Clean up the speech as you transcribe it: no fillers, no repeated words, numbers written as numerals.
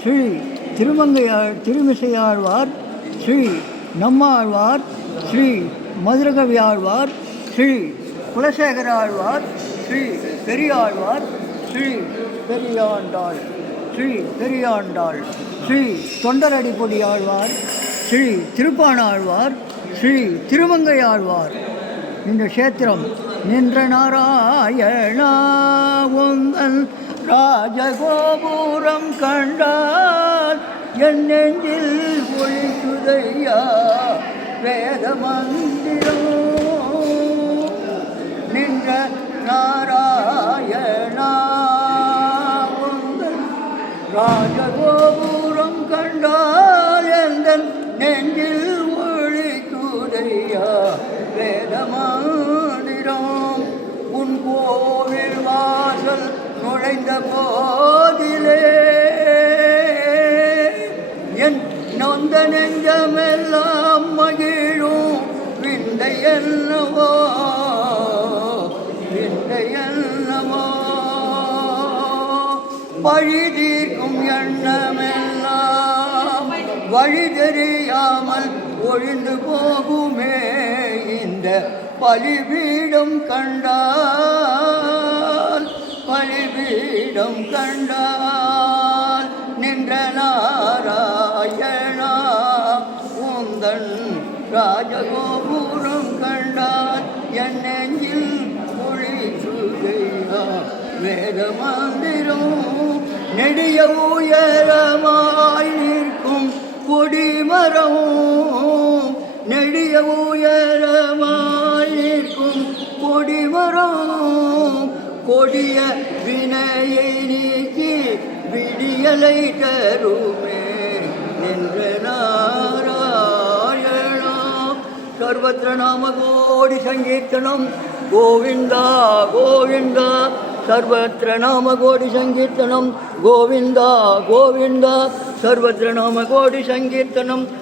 ஸ்ரீ திருமிசையாழ்வார், ஸ்ரீ நம்மாழ்வார், ஸ்ரீ மதுரகவியாழ்வார், ஸ்ரீ குலசேகர ஆழ்வார், ஸ்ரீ பெரியாழ்வார், ஸ்ரீ பெரியாண்டாள், ஸ்ரீ பெரியாண்டாள், ஸ்ரீ தொண்டரடிப்பொடி ஆழ்வார், ஸ்ரீ திருப்பாணாழ்வார், ஸ்ரீ திருமங்கையாழ்வார். இந்த க்ஷேத்திரம் நின்ற நாராயணா உந்தன் ராஜகோபுரம் கண்டால் என் நெஞ்சில் ஒளிசுதையா வேத மந்திரம். நின்ற நாராயணா உந்தன் ராஜகோபுரம் கண்டால் எந்தன் நெஞ்சில் ஒளிசுதையா வேத மந்திரம். உன் கோவில் வாசல் நுழைந்த போதிலே என் நொந்த நெஞ்சமெல்லாம் மகிழும் விந்தை என்னவோ விந்தை என்னவோ. பழி தீர்க்கும் எண்ணமெல்லாம் வழி தெரியாமல் ஒழிந்து போகுமே இந்த பலிபீடம் கண்டால் பலிபீடம் கண்டால். நின்ற நாராயணா உந்தன் ராஜகோபுரம் கண்டால் என் நெஞ்சில் ஒளி சுதையா வேத மந்திரம். நெடிய உயரமாய் நிற்கும் கொடிமரம், நெடிய உயரமாய் நிற்கும் கொடிமரம், கொடிய வினையை நீக்கி விடியலை தருமே நின்ற நாராயணா. சர்வத்திர நாம கோடி சங்கீர்த்தனம் கோவிந்தா கோவிந்தா. சர்வத்திர நாம கோடி சங்கீர்த்தனம் கோவிந்தா கோவிந்தா. சர்வத்திர நாம கோடி சங்கீர்த்தனம்.